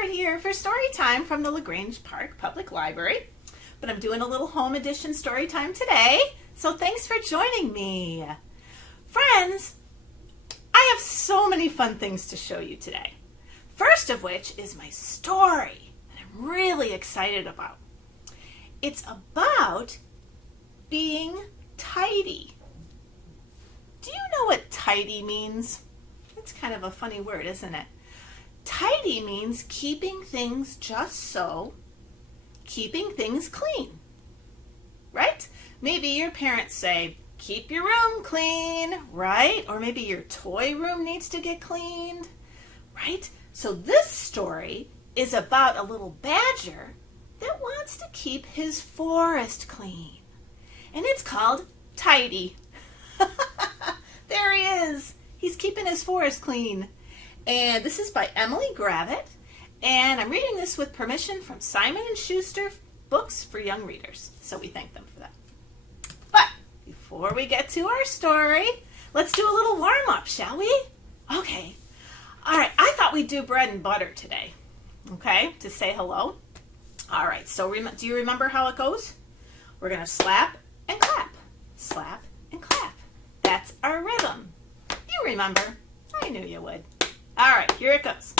Margaret here for story time from the LaGrange Park Public Library. But I'm doing a little home edition story time today, so thanks for joining me. Friends, I have so many fun things to show you today. First of which is my story that I'm really excited about. It's about being tidy. Do you know what tidy means? It's kind of a funny word, isn't it? Tidy means keeping things just so, keeping things clean, right? Maybe your parents say, keep your room clean, right? Or maybe your toy room needs to get cleaned, right? So this story is about a little badger that wants to keep his forest clean. And it's called Tidy. There he is. He's keeping his forest clean. And this is by Emily Gravett. And I'm reading this with permission from Simon & Schuster Books for Young Readers. So we thank them for that. But before we get to our story, let's do a little warm-up, shall we? Okay. All right, I thought we'd do bread and butter today, okay, to say hello. All right, so do you remember how it goes? We're going to slap and clap, slap and clap. That's our rhythm. You remember. I knew you would. All right, here it goes.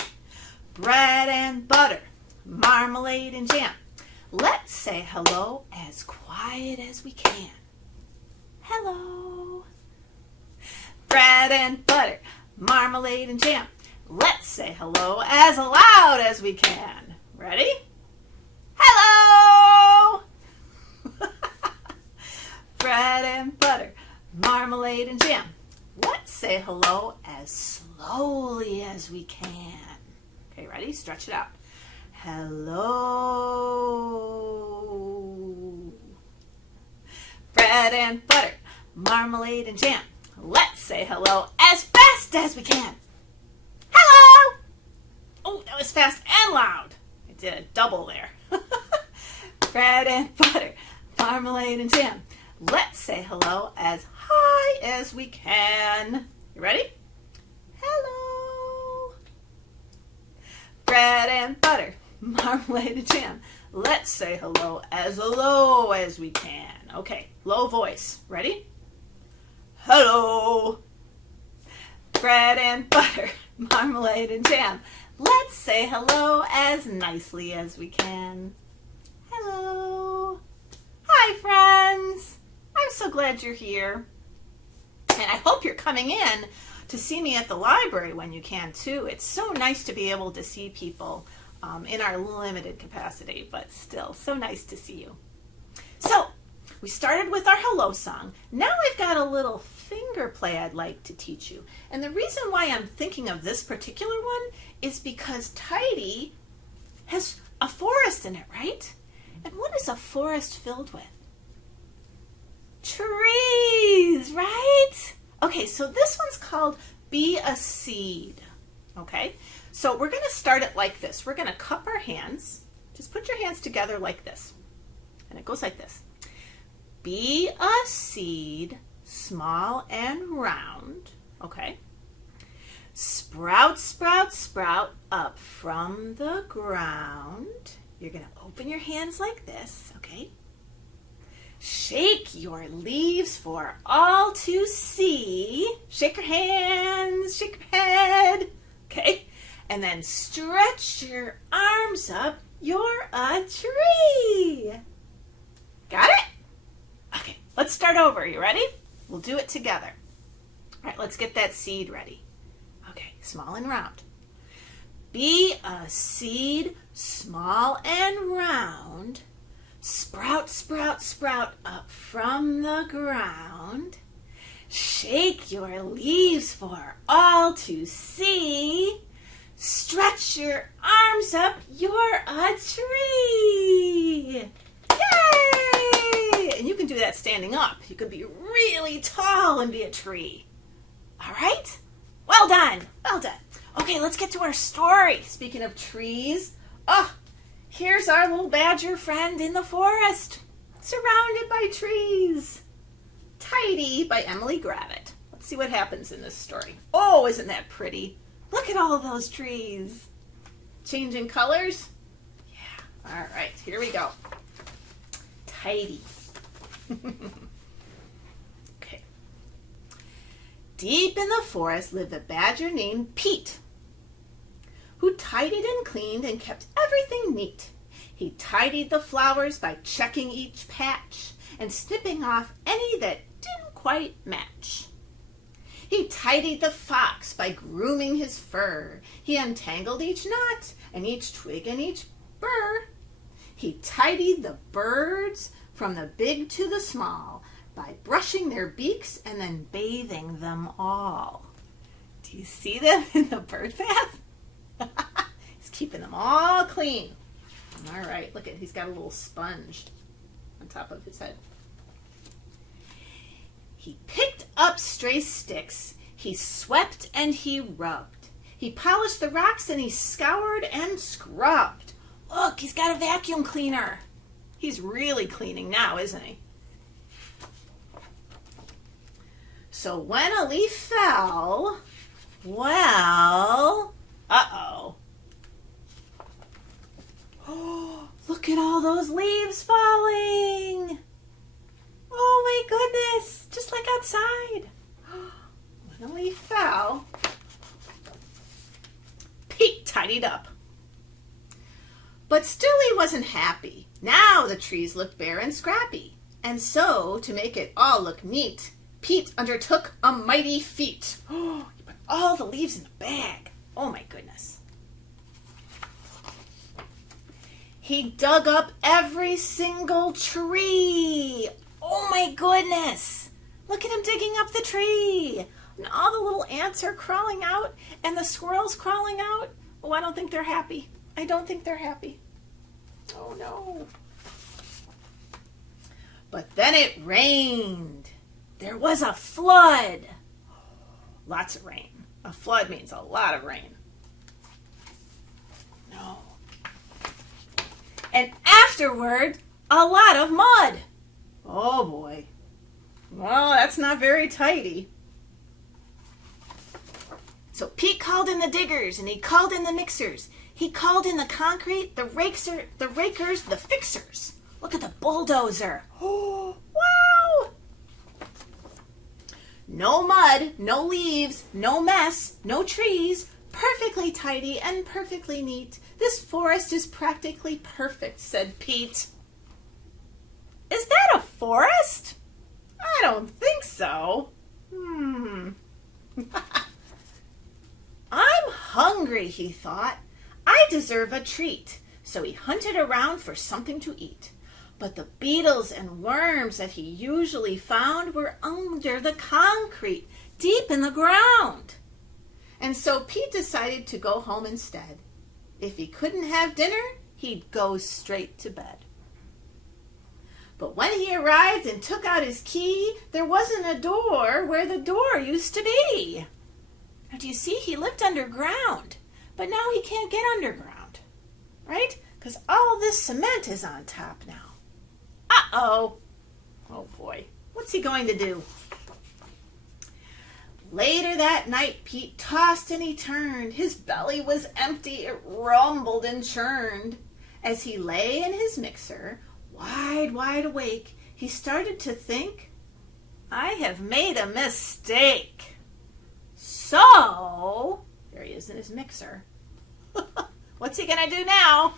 Bread and butter, marmalade and jam. Let's say hello as quiet as we can. Hello. Bread and butter, marmalade and jam. Let's say hello as loud as we can. Ready? Hello. Bread and butter, marmalade and jam. Let's say hello as slowly as we can. Okay, ready? Stretch it out. Hello. Bread and butter, marmalade and jam. Let's say hello as fast as we can. Hello. Oh, that was fast and loud. I did a double there. Bread and butter, marmalade and jam. Let's say hello as high as we can. You ready? Hello. Bread and butter, marmalade and jam. Let's say hello as low as we can. Okay, low voice. Ready? Hello. Bread and butter, marmalade and jam. Let's say hello as nicely as we can. Hello. Hi, friends. I'm so glad you're here. And I hope you're coming in to see me at the library when you can, too. It's so nice to be able to see people in our limited capacity, but still so nice to see you. So, we started with our hello song. Now I've got a little finger play I'd like to teach you. And the reason why I'm thinking of this particular one is because Tidy has a forest in it, right? And what is a forest filled with? Trees, right? Okay, so this one's called Be a Seed. Okay, so we're going to start it like this. We're going to cup our hands. Just put your hands together like this. And it goes like this. Be a seed, small and round. Okay. Sprout, sprout, sprout up from the ground. You're going to open your hands like this, okay? Shake your leaves for all to see. Shake your hands, shake your head. Okay, and then stretch your arms up. You're a tree. Got it? Okay, let's start over. You ready? We'll do it together. All right, let's get that seed ready. Okay, small and round. Be a seed, small and round. Sprout, sprout, sprout up from the ground. Shake your leaves for all to see. Stretch your arms up, you're a tree. Yay! And you can do that standing up. You could be really tall and be a tree. All right? Well done. Well done. Okay, let's get to our story. Speaking of trees, here's our little badger friend in the forest, surrounded by trees. Tidy by Emily Gravett. Let's see what happens in this story. Oh, isn't that pretty? Look at all of those trees. Changing colors? Yeah. All right, here we go. Tidy. Okay. Deep in the forest lived a badger named Pete, who tidied and cleaned and kept everything neat. He tidied the flowers by checking each patch and snipping off any that didn't quite match. He tidied the fox by grooming his fur. He untangled each knot and each twig and each burr. He tidied the birds from the big to the small by brushing their beaks and then bathing them all. Do you see them in the bird bath? He's keeping them all clean. All right, look at, he's got a little sponge on top of his head. He picked up stray sticks, he swept and he rubbed. He polished the rocks and he scoured and scrubbed. Look, he's got a vacuum cleaner. He's really cleaning now, isn't he? So when a leaf fell, well, uh-oh. Oh, look at all those leaves falling. Oh my goodness, just like outside. When a leaf fell, Pete tidied up. But still he wasn't happy. Now the trees looked bare and scrappy. And so, to make it all look neat, Pete undertook a mighty feat. Oh, he put all the leaves in a bag. Oh my goodness. He dug up every single tree. Oh my goodness. Look at him digging up the tree. And all the little ants are crawling out and the squirrels crawling out. Oh, I don't think they're happy. I don't think they're happy. Oh no. But then it rained. There was a flood. Lots of rain. A flood means a lot of rain. No. And afterward, a lot of mud. Oh boy. Well, that's not very tidy. So Pete called in the diggers and he called in the mixers. He called in the concrete, the rakers, the fixers. Look at the bulldozer. Oh, wow. No mud, no leaves, no mess, no trees. Perfectly tidy and perfectly neat. This forest is practically perfect, said Pete. Is that a forest? I don't think so. I'm hungry, he thought. I deserve a treat. So he hunted around for something to eat. But the beetles and worms that he usually found were under the concrete, deep in the ground. And so Pete decided to go home instead. If he couldn't have dinner, he'd go straight to bed. But when he arrived and took out his key, there wasn't a door where the door used to be. Now, do you see? He lived underground, but now he can't get underground, right? Because all this cement is on top now. Uh-oh. Oh, boy. What's he going to do? Later that night, Pete tossed and he turned. His belly was empty. It rumbled and churned. As he lay in his mixer, wide awake, he started to think, I have made a mistake. So, there he is in his mixer. What's he going to do now?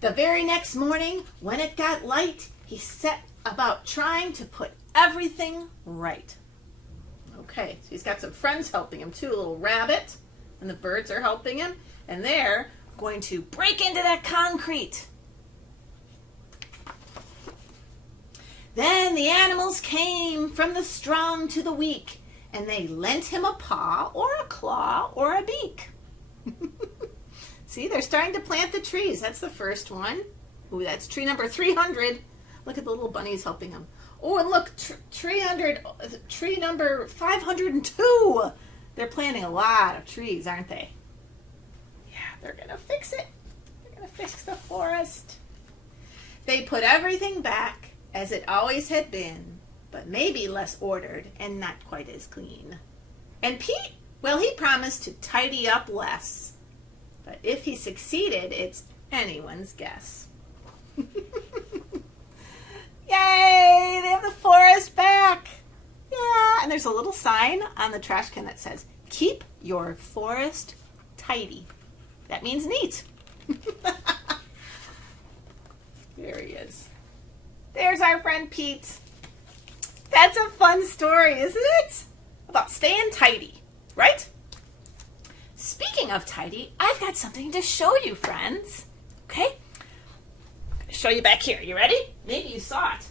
The very next morning, when it got light, he set about trying to put everything right. Okay, so he's got some friends helping him too, a little rabbit, and the birds are helping him, and they're going to break into that concrete. Then the animals came from the strong to the weak, and they lent him a paw or a claw or a beak. See, they're starting to plant the trees. That's the first one. Ooh, that's tree number 300. Look at the little bunnies helping him. Oh, and look, tree number 502. They're planting a lot of trees, aren't they? Yeah, they're going to fix it. They're going to fix the forest. They put everything back as it always had been, but maybe less ordered and not quite as clean. And Pete Well, he promised to tidy up less. But if he succeeded, it's anyone's guess. Yay! They have the forest back. Yeah, and there's a little sign on the trash can that says, "Keep your forest tidy." That means neat. There he is. There's our friend Pete. That's a fun story, isn't it? About staying tidy, right? Speaking of tidy, I've got something to show you, friends. Okay? I'm going to show you back here. You ready? Maybe you saw it.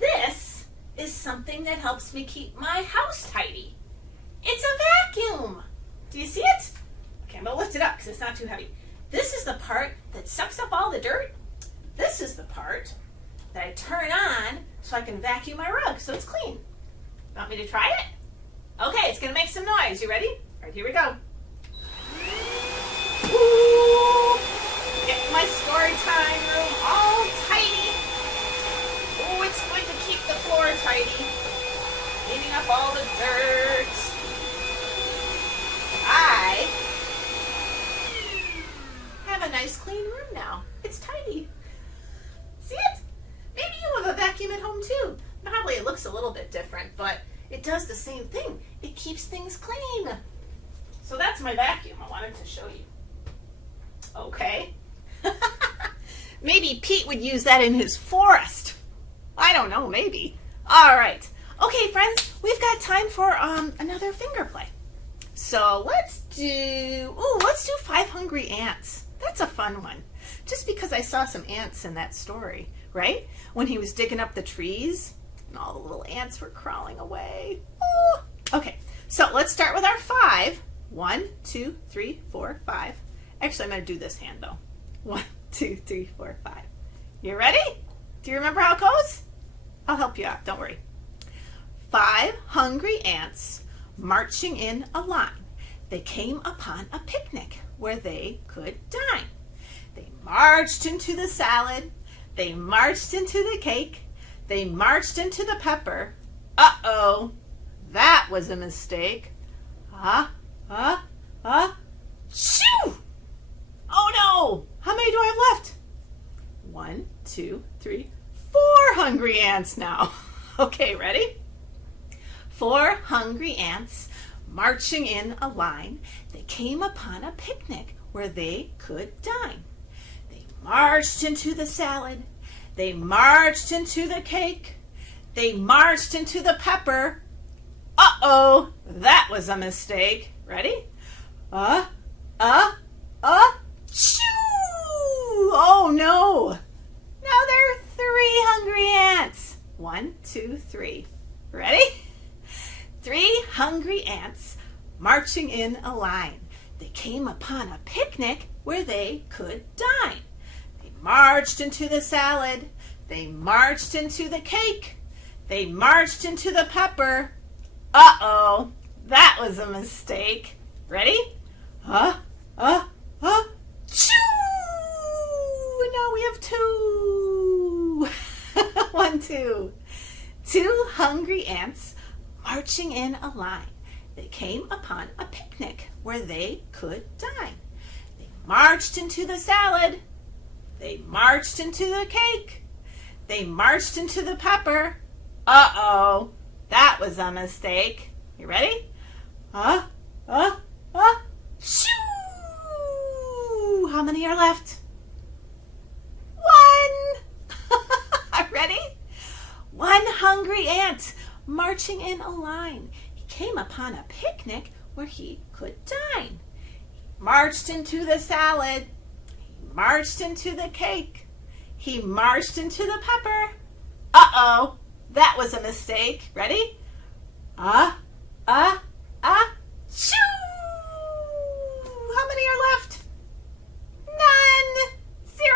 This is something that helps me keep my house tidy. It's a vacuum. Do you see it? Okay, I'm going to lift it up because it's not too heavy. This is the part that sucks up all the dirt. This is the part that I turn on so I can vacuum my rug so it's clean. Want me to try it? Okay, it's going to make some noise. You ready? All right, here we go. Ooh, get my story time room all tidy. Oh, it's going to keep the floor tidy. Cleaning up all the dirt. I have a nice clean room now. It's tidy. See it? Maybe you have a vacuum at home too. Probably it looks a little bit different, but it does the same thing. It keeps things clean. So that's my vacuum. I wanted to show you. Okay. Maybe Pete would use that in his forest. I don't know, maybe. All right. Okay, friends, we've got time for another finger play. So let's do 5 Hungry Ants. That's a fun one. Just because I saw some ants in that story, right? When he was digging up the trees and all the little ants were crawling away. Oh. Okay, so let's start with our 5. 1, 2, 3, 4, 5. Actually, I'm going to do this hand though. 1, 2, 3, 4, 5. You ready? Do you remember how it goes? I'll help you out. Don't worry. 5 hungry ants marching in a line. They came upon a picnic where they could dine. They marched into the salad. They marched into the cake. They marched into the pepper. Uh-oh, that was a mistake. Shoo! Oh no! How many do I have left? 1, 2, 3, 4 hungry ants now. Okay, ready? 4 hungry ants marching in a line. They came upon a picnic where they could dine. They marched into the salad. They marched into the cake. They marched into the pepper. Uh-oh, that was a mistake. Ready? Shoo! Oh no! Now there are 3 hungry ants. 1, 2, 3. Ready? 3 hungry ants marching in a line. They came upon a picnic where they could dine. They marched into the salad. They marched into the cake. They marched into the pepper. Uh-oh, that was a mistake. Ready? Shoo! And now we have 2. 1, 2. 2 hungry ants marching in a line. They came upon a picnic where they could dine. They marched into the salad. They marched into the cake. They marched into the pepper. Uh-oh, that was a mistake. You ready? Shoo! How many are left? 1. Ready? 1 hungry ant marching in a line. He came upon a picnic where he could dine. He marched into the salad. He marched into the cake. He marched into the pepper. Uh-oh, that was a mistake. Ready? Shoo! How many are left? None. 0.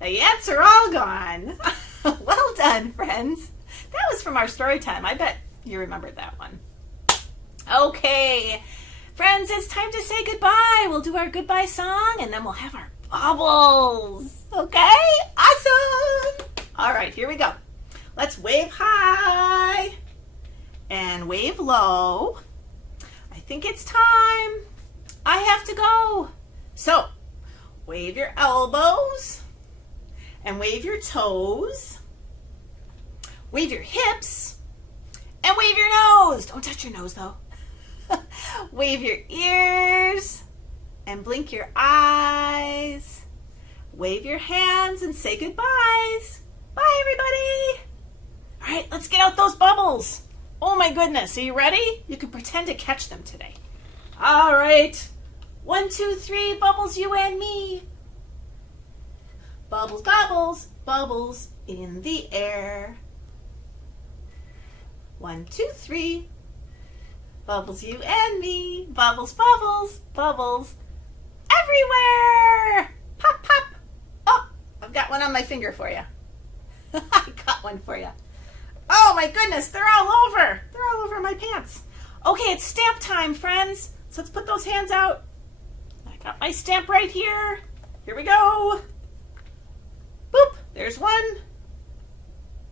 The ants are all gone. Well done, friends. That was from our story time. I bet you remembered that one. Okay, friends, it's time to say goodbye. We'll do our goodbye song, and then we'll have our bubbles. Okay? Awesome. All right, here we go. Let's wave hi. and wave low. I think it's time. I have to go. So, wave your elbows and wave your toes. Wave your hips and wave your nose. Don't touch your nose though. Wave your ears and blink your eyes. Wave your hands and say goodbyes. Bye, everybody. All right, let's get out those bubbles. Oh my goodness, are you ready? You can pretend to catch them today. All right. 1, 2, 3, bubbles, you and me. Bubbles, bubbles, bubbles in the air. 1, 2, 3. Bubbles, you and me. Bubbles, bubbles, bubbles everywhere. Pop, pop. Oh, I've got one on my finger for you. I got one for you. Oh my goodness, they're all over. They're all over my pants. Okay, it's stamp time, friends. So let's put those hands out. I got my stamp right here. Here we go. Boop, there's one.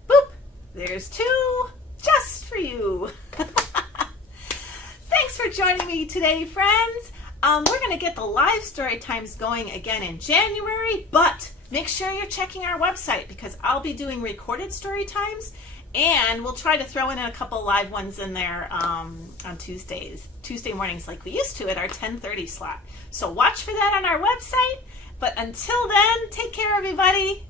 Boop, there's two. Just for you. Thanks for joining me today, friends. We're going to get the live story times going again in January, but make sure you're checking our website because I'll be doing recorded story times, and we'll try to throw in a couple live ones in there on Tuesday mornings like we used to at our 10:30 slot. So watch for that on our website. But until then, take care, everybody.